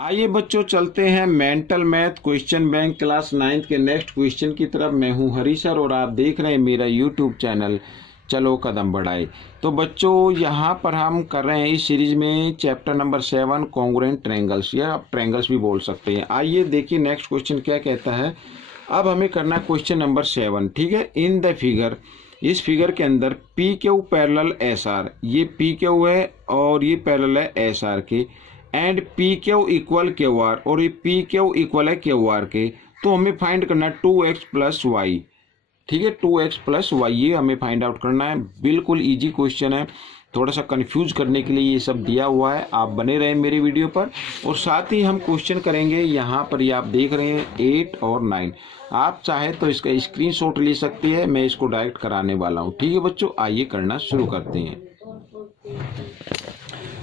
आइए बच्चों चलते हैं mental math question bank class 9th के नेक्स्ट क्वेश्चन की तरफ। मैं हूं हरी सर और आप देख रहे हैं मेरा यूट्यूब चैनल चलो कदम बढ़ाए। तो बच्चों यहाँ पर हम कर रहे हैं इस सीरीज में चैप्टर नंबर 7 कॉन्ग्रुएंट ट्रायंगल्स या आप ट्रायंगल्स भी बोल सकते हैं। आइए देखिए नेक्स्ट क्वेश्चन क्या कहता है। अब हमें करना क्वेश्चन नंबर 7, ठीक है। इन द फिगर, इस फिगर के अंदर P Q parallel S R, ये पी क्यू है और ये पैरेलल है एस आर के, and P Q equal Q R, और ये पी क्यू इक्वल है क्यू आर के। तो हमें फाइंड करना है 2x प्लस वाई, ठीक है। 2x प्लस वाई ये हमें फाइंड आउट करना है। बिल्कुल इजी क्वेश्चन है, थोड़ा सा कंफ्यूज करने के लिए ये सब दिया हुआ है। आप बने रहें मेरी वीडियो पर, और साथ ही हम क्वेश्चन करेंगे यहाँ पर। ये आप देख रहे हैं 8 और 9। आप चाहे तो इसका स्क्रीनशॉट ले सकते हैं, मैं इसको डायरेक्ट कराने वाला हूँ, ठीक है बच्चों। आइए करना शुरू करते हैं।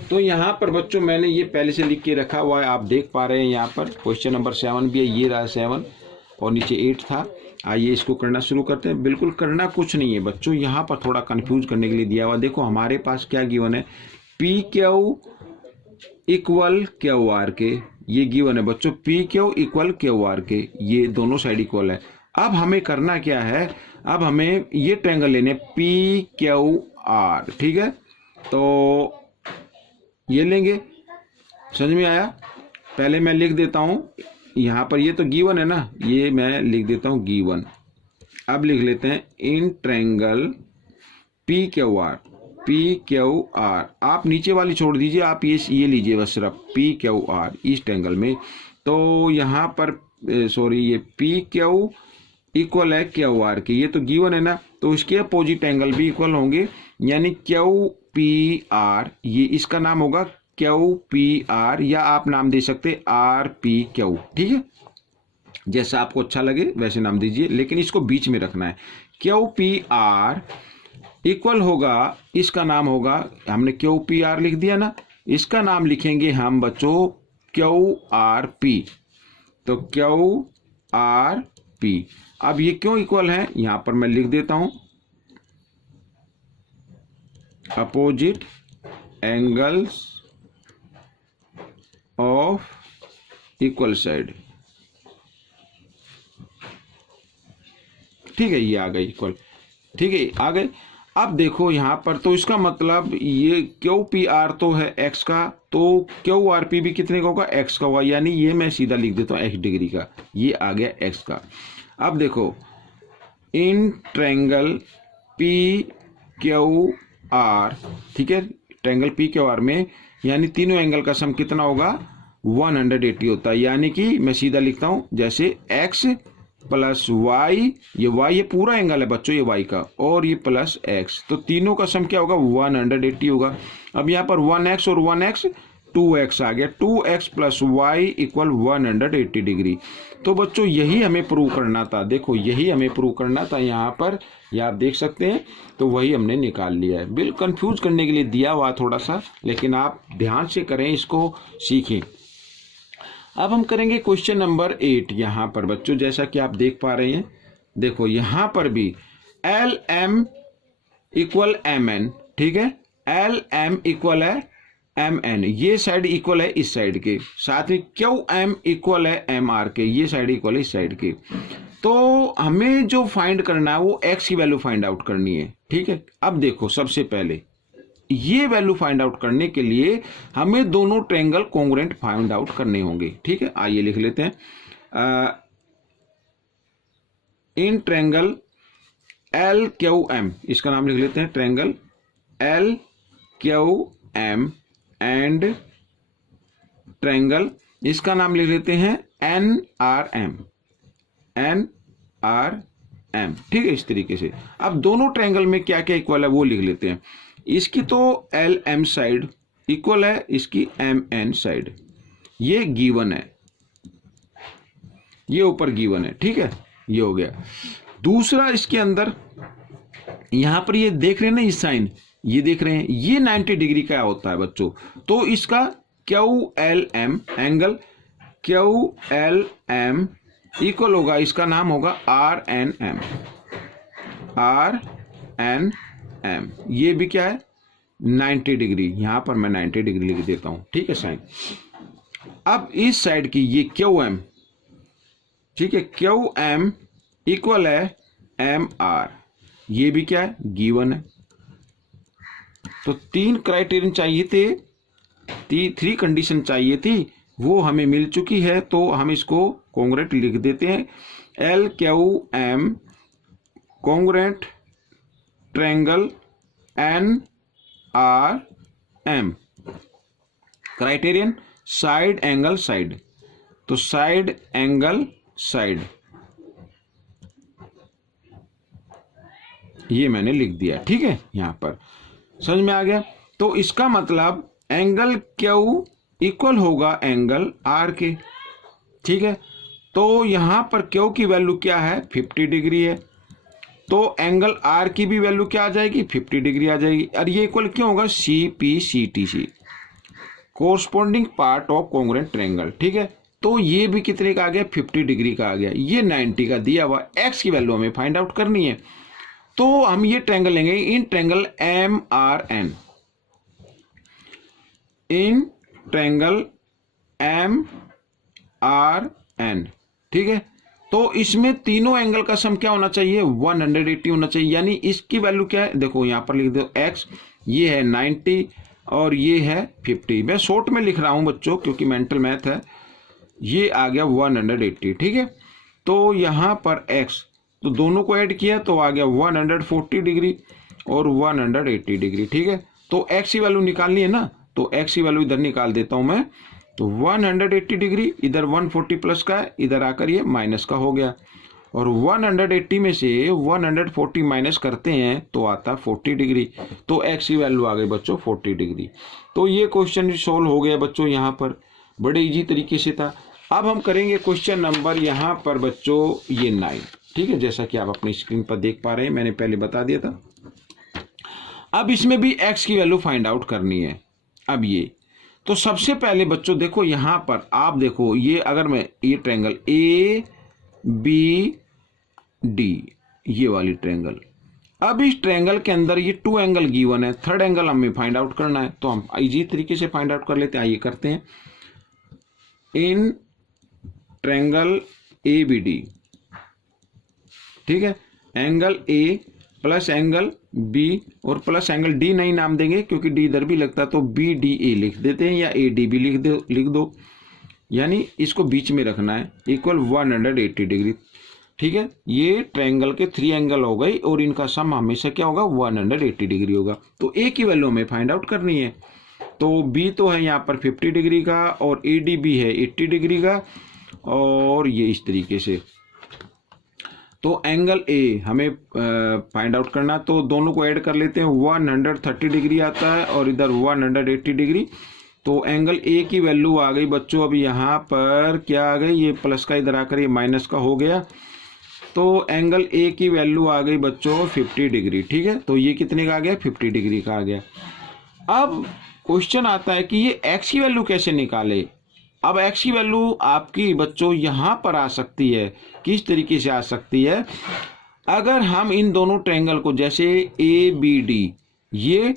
तो यहाँ पर बच्चों मैंने ये पहले से लिख के रखा हुआ है, आप देख पा रहे हैं। यहाँ पर क्वेश्चन नंबर 7 भी है, ये रहा 7 और नीचे 8 था। आइए इसको करना शुरू करते हैं। बिल्कुल करना कुछ नहीं है बच्चों, यहाँ पर थोड़ा कंफ्यूज करने के लिए दिया हुआ। देखो हमारे पास क्या गिवन है, P Q equal Q R के, ये गिवन है बच्चों। P Q equal Q R के, ये दोनों साइड इक्वल है। अब हमें करना क्या है, अब हमें ये ट्रायंगल लेने पी क्यू आर, ठीक है। तो ये लेंगे, समझ में आया। पहले मैं लिख देता हूं यहाँ पर, ये तो गिवन है ना, ये मैं लिख देता हूं गिवन। अब लिख लेते हैं in triangle P Q R, P Q R. आप नीचे वाली छोड़ दीजिए, आप ये लीजिए बस सिर्फ पी क्यू आर इस ट्रायंगल में। तो यहाँ पर सॉरी, ये पी क्यू इक्वल है क्यू आर के, ये तो गिवन है ना, तो इसके अपोजिट एंगल भी इक्वल होंगे, यानी क्यू पी आर, ये इसका नाम होगा क्यू पी आर, या आप नाम दे सकते आर पी क्यू, ठीक है। जैसा आपको अच्छा लगे वैसे नाम दीजिए, लेकिन इसको बीच में रखना है। क्यू पी आर इक्वल होगा, इसका नाम होगा, हमने क्यू पी आर लिख दिया ना, इसका नाम लिखेंगे हम बच्चों क्यू आर पी। तो क्यू आर पी। अब ये क्यों इक्वल है, यहां पर मैं लिख देता हूं opposite angles of equal side, ठीक है। ये आ गए इक्वल, ठीक है, आ गए। अब देखो यहां पर, तो इसका मतलब ये क्यू पी आर तो है एक्स का, तो क्यू आर पी भी कितने का होगा, एक्स का होगा, यानी ये मैं सीधा लिख देता हूं एक्स डिग्री का, ये आ गया एक्स का। अब देखो in triangle P Q R, ठीक है, ट्रायंगल पी क्यू आर में यानी तीनों एंगल का सम कितना होगा, 180 होता है। यानी कि मैं सीधा लिखता हूं जैसे x प्लस वाई, ये y ये पूरा एंगल है बच्चों, ये y का, और ये प्लस x, तो तीनों का सम क्या होगा, 180 होगा। अब यहाँ पर 1x और 1x 2x आ गया, 2x plus Y equal 180 degree. तो बच्चों यही हमें प्रूव करना था, देखो यही हमें प्रूव करना था यहाँ पर, ये आप देख सकते हैं। तो वही हमने निकाल लिया है। बिल कंफ्यूज करने के लिए दिया हुआ थोड़ा सा, लेकिन आप ध्यान से करें, इसको सीखें। अब हम करेंगे क्वेश्चन नंबर 8 यहाँ पर बच्चों, जैसा कि आप देख पा रहे हैं। देखो यहाँ पर भी L M equal M N, ठीक है, एल एम इक्वल है एम एन, ये साइड इक्वल है इस साइड के, साथ में क्यू एम इक्वल है एम आर के, ये साइड इक्वल है इस साइड के। तो हमें जो फाइंड करना है वो एक्स की वैल्यू फाइंड आउट करनी है, ठीक है। अब देखो सबसे पहले ये वैल्यू फाइंड आउट करने के लिए हमें दोनों ट्रायंगल कॉन्ग्रुएंट फाइंड आउट करने होंगे, ठीक है। आइए लिख लेते हैं इन ट्रायंगल एल क्यू एम, इसका नाम लिख लेते हैं triangle L Q M, and triangle, इसका नाम लिख लेते हैं N R M, N R M, ठीक है, इस तरीके से। अब दोनों ट्रायंगल में क्या क्या इक्वल है वो लिख लेते हैं। इसकी तो एल एम साइड इक्वल है इसकी एम एन साइड, ये गिवन है, ये ऊपर गिवन है, ठीक है, ये हो गया। दूसरा इसके अंदर यहां पर ये देख रहे हैं ना, इस साइन ये देख रहे हैं, ये 90 डिग्री का होता है बच्चों। तो इसका Q L M angle, Q L M equal होगा, इसका नाम होगा R N M, R N M, ये भी क्या है 90 डिग्री, यहां पर मैं 90 डिग्री लिख देता हूं, ठीक है साइन। अब इस साइड की ये क्यू एम, ठीक है, क्यू एम इक्वल है एम आर, ये भी क्या है, गिवन है। तो 3 क्राइटेरियन चाहिए थे, 3 कंडीशन चाहिए थी, वो हमें मिल चुकी है। तो हम इसको कॉन्ग्रुएंट लिख देते हैं, L Q M congruent triangle N R M. Criterion side angle side, तो साइड एंगल साइड, ये मैंने लिख दिया, ठीक है, यहां पर समझ में आ गया। तो इसका मतलब एंगल क्यू इक्वल होगा एंगल आर के, ठीक है। तो यहां पर क्यू की वैल्यू क्या है, 50 डिग्री है, तो एंगल आर की भी वैल्यू क्या आ जाएगी, 50 डिग्री आ जाएगी। और ये इक्वल क्यों होगा, C P C T C, corresponding part of congruent triangle, ठीक है। तो ये भी कितने का आ गया, 50 डिग्री का आ गया। ये 90 का दिया हुआ, एक्स की वैल्यू हमें फाइंड आउट करनी है। तो हम ये ट्रायंगल लेंगे, इन ट्रायंगल एम आर एन, इन ट्रायंगल एम आर एन, ठीक है। तो इसमें तीनों एंगल का सम क्या होना चाहिए, 180 होना चाहिए। यानी इसकी वैल्यू क्या है, देखो यहां पर लिख दो x, ये है 90 और ये है 50। मैं शॉर्ट में लिख रहा हूं बच्चों, क्योंकि मेंटल मैथ है। ये आ गया 180, ठीक है। तो यहां पर x, तो दोनों को ऐड किया तो आ गया 140 डिग्री और 180 डिग्री, ठीक है। तो x की वैल्यू निकालनी है ना, तो x की वैल्यू इधर निकाल देता हूं मैं। तो 180 डिग्री, इधर 140 प्लस का है, इधर आकर ये माइनस का हो गया। और 180 में से 140 माइनस करते हैं तो आता 40 डिग्री। तो x की वैल्यू आ गई बच्चों 40 डिग्री। तो ये क्वेश्चन सॉल्व हो गया बच्चों, यहाँ पर बड़े इजी तरीके से था। अब हम करेंगे क्वेश्चन नंबर यहाँ पर बच्चों ये 9, ठीक है, जैसा कि आप अपनी स्क्रीन पर देख पा रहे हैं, मैंने पहले बता दिया था। अब इसमें भी x की वैल्यू फाइंड आउट करनी है। अब ये तो सबसे पहले बच्चों देखो यहां पर आप देखो, ये अगर मैं ये ट्रायंगल ए बी डी, ये वाली ट्रायंगल, अब इस ट्रायंगल के अंदर ये 2 एंगल गिवन है, थर्ड एंगल हमें फाइंड आउट करना है। तो हम इजी तरीके से फाइंड आउट कर लेते हैं, आइए करते हैं। इन ट्रायंगल ए बी डी, ठीक है, angle A plus angle B, और प्लस एंगल डी नहीं नाम देंगे क्योंकि डी इधर भी लगता है, तो बी डी ए लिख देते हैं, या ए डी भी लिख दो, यानी इसको बीच में रखना है, इक्वल 180 डिग्री, ठीक है। ये ट्रायंगल के 3 एंगल हो गई और इनका सम हमेशा क्या होगा, 180 डिग्री होगा। तो ए की वैल्यू हमें फाइंड आउट करनी है। तो बी तो है यहाँ पर 50 डिग्री का, और ए डी भी है 80 डिग्री का, और ये इस तरीके से। तो एंगल ए हमें फाइंड आउट करना, तो दोनों को ऐड कर लेते हैं, 130 डिग्री आता है और इधर 180 डिग्री। तो एंगल ए की वैल्यू आ गई बच्चों, अब यहाँ पर क्या आ गई, ये प्लस का इधर आकर ये माइनस का हो गया। तो एंगल ए की वैल्यू आ गई बच्चों 50 डिग्री, ठीक है। तो ये कितने का आ गया, 50 डिग्री का आ गया। अब क्वेश्चन आता है कि ये एक्स की वैल्यू कैसे निकाले। अब x की वैल्यू आपकी बच्चों यहां पर आ सकती है, किस तरीके से आ सकती है, अगर हम इन दोनों ट्रायंगल को, जैसे ए बी डी ये,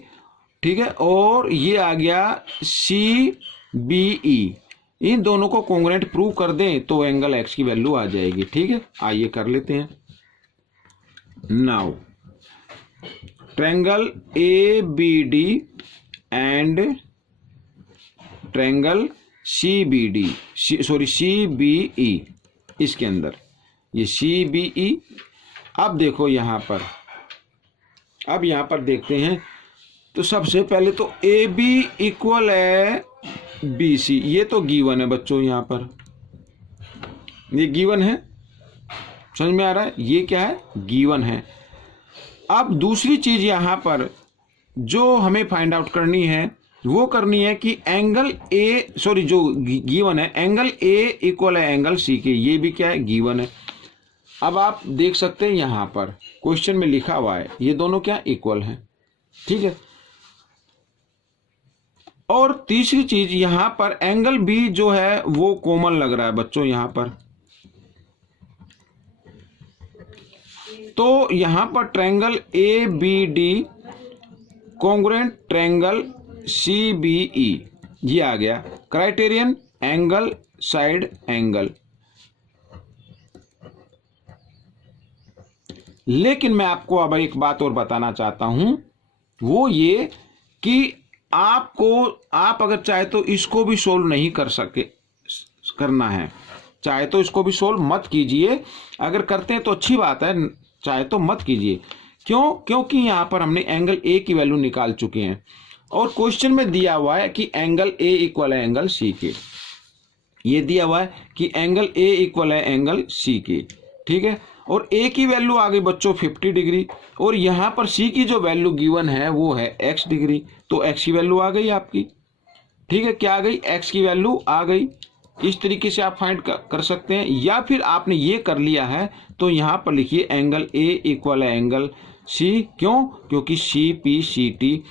ठीक है, और ये आ गया सी बी ई, इन दोनों को कॉन्ग्रुएंट प्रूव कर दें तो एंगल x की वैल्यू आ जाएगी, ठीक है। आइए कर लेते हैं। Now triangle A B D and triangle C B D, C B E, इसके अंदर ये सी बी ई। अब देखो यहां पर, अब यहां पर देखते हैं। तो सबसे पहले तो ए बी इक्वल है बी सी, ये तो गिवन है बच्चों, यहां पर ये गिवन है, समझ में आ रहा है, ये क्या है, गिवन है। अब दूसरी चीज यहां पर जो हमें फाइंड आउट करनी है, वो करनी है कि एंगल ए, सॉरी जो गिवन है, एंगल ए इक्वल है एंगल सी के, ये भी क्या है, गिवन है। अब आप देख सकते हैं यहां पर क्वेश्चन में लिखा हुआ है ये दोनों क्या इक्वल हैं, ठीक है। और तीसरी चीज यहां पर एंगल बी जो है वो कॉमन लग रहा है बच्चों यहां पर। तो यहां पर triangle A B D congruent triangle C B E, ये आ गया। Criterion angle side angle. लेकिन मैं आपको अब एक बात और बताना चाहता हूं, वो ये कि आप अगर चाहे तो इसको भी सोल्व नहीं करना है, चाहे तो इसको भी सोल्व मत कीजिए, अगर करते हैं तो अच्छी बात है, चाहे तो मत कीजिए। क्यों? क्योंकि यहां पर हमने एंगल ए की वैल्यू निकाल चुके हैं और क्वेश्चन में दिया हुआ है कि एंगल ए इक्वल है एंगल सी के। ये दिया हुआ है कि एंगल ए इक्वल है एंगल सी के, ठीक है। और ए की वैल्यू आ गई बच्चों 50 डिग्री और यहाँ पर सी की जो वैल्यू गिवन है वो है x डिग्री, तो x की वैल्यू आ गई आपकी, ठीक है। क्या आ गई? x की वैल्यू आ गई। इस तरीके से आप फाइंड कर सकते हैं, या फिर आपने ये कर लिया है तो यहाँ पर लिखिए एंगल ए इक्वल है एंगल सी। क्यों? क्योंकि सी पी सी टी,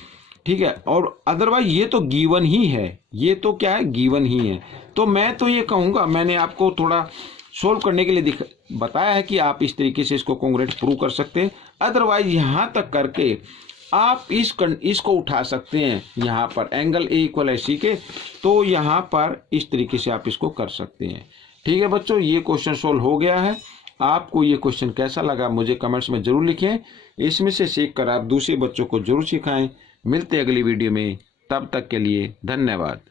ठीक है। और अदरवाइज ये तो गिवन ही है, ये तो क्या है? गिवन ही है। तो मैं तो ये कहूँगा, मैंने आपको थोड़ा सोल्व करने के लिए बताया है कि आप इस तरीके से इसको कॉन्ग्रेट प्रूव कर सकते हैं। अदरवाइज यहाँ तक करके आप इसको उठा सकते हैं, यहाँ पर एंगल ए इक्वल है सी के, तो यहाँ पर इस तरीके से आप इसको कर सकते हैं, ठीक है बच्चों। ये क्वेश्चन सोल्व हो गया है। आपको ये क्वेश्चन कैसा लगा मुझे कमेंट्स में जरूर लिखें, इसमें से सीख कर आप दूसरे बच्चों को जरूर सिखाएं। मिलते हैं अगली वीडियो में, तब तक के लिए धन्यवाद।